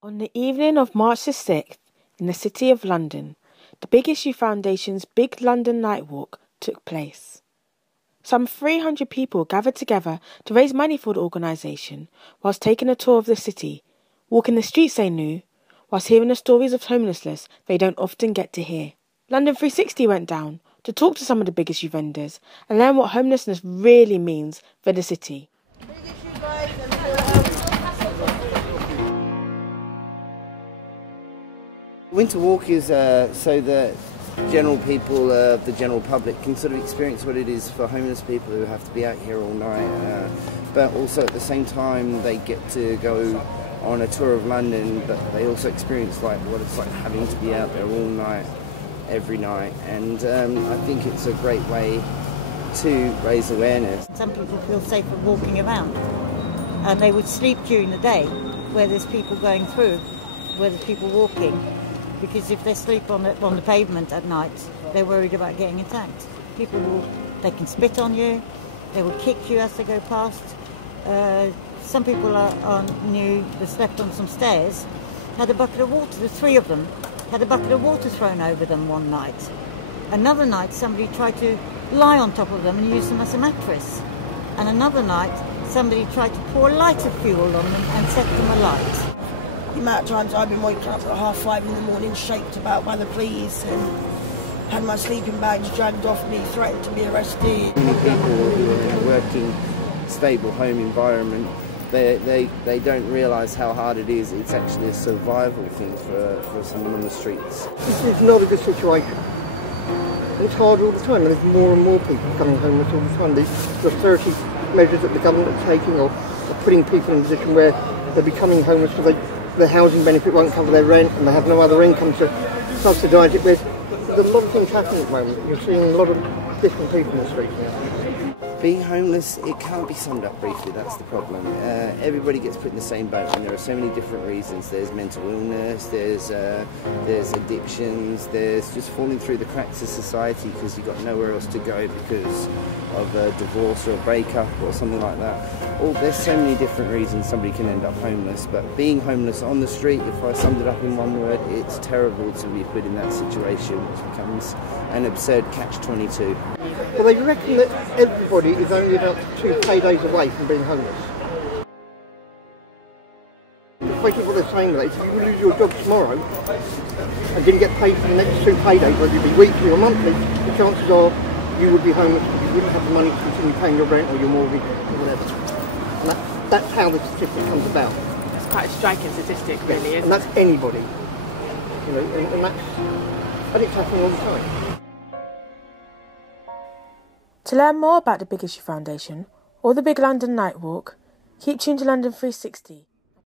On the evening of March the 6th, in the City of London, the Big Issue Foundation's Big London Night Walk took place. Some 300 people gathered together to raise money for the organisation whilst taking a tour of the city, walking the streets they knew, whilst hearing the stories of homelessness they don't often get to hear. London 360 went down to talk to some of the Big Issue vendors and learn what homelessness really means for the city. Winter Walk is so that general people, the general public, can sort of experience what it is for homeless people who have to be out here all night. But also at the same time, they get to go on a tour of London, but they also experience like what it's like having to be out there all night, every night. And I think it's a great way to raise awareness. Some people feel safer walking around, and they would sleep during the day where there's people going through, where there's people walking. Because if they sleep on the pavement at night, they're worried about getting attacked. They can spit on you, they will kick you as they go past. Some people are new, they slept on some stairs, had a bucket of water, the three of them, had a bucket of water thrown over them one night. Another night, somebody tried to lie on top of them and use them as a mattress. And another night, somebody tried to pour lighter fuel on them and set them alight. The amount of times I've been waking up at 5:30 in the morning, shaked about by the police, and had my sleeping bags dragged off me, threatened to be arrested. Many people who are in a working, stable home environment, they don't realise how hard it is. It's actually a survival thing for someone on the streets. This is not a good situation. It's hard all the time, and there's more and more people becoming homeless all the time. The 30 measures that the government are taking are putting people in a position where they're becoming homeless because the housing benefit won't cover their rent and they have no other income to subsidise it with. There's a lot of things happening at the moment. You're seeing a lot of different people in the streets now. Being homeless, it can't be summed up briefly, that's the problem. Everybody gets put in the same boat, and there are so many different reasons. There's mental illness, there's addictions, there's just falling through the cracks of society because you've got nowhere else to go because of a divorce or a breakup or something like that. There's so many different reasons somebody can end up homeless, but being homeless on the street, if I summed it up in one word, it's terrible to be put in that situation, which becomes an absurd catch-22. Well, they reckon that everybody is only about 2 paydays away from being homeless. Basically what they're saying is, if you lose your job tomorrow and didn't get paid for the next 2 paydays, whether it be weekly or monthly, the chances are you would be homeless because you wouldn't have the money to continue paying your rent or your mortgage or whatever. And that's how the statistic comes about. It's quite a striking statistic, really, isn't it? And that's anybody. You know, and it's happening all the time. To learn more about the Big Issue Foundation or the Big London Night Walk, keep tuned to London 360.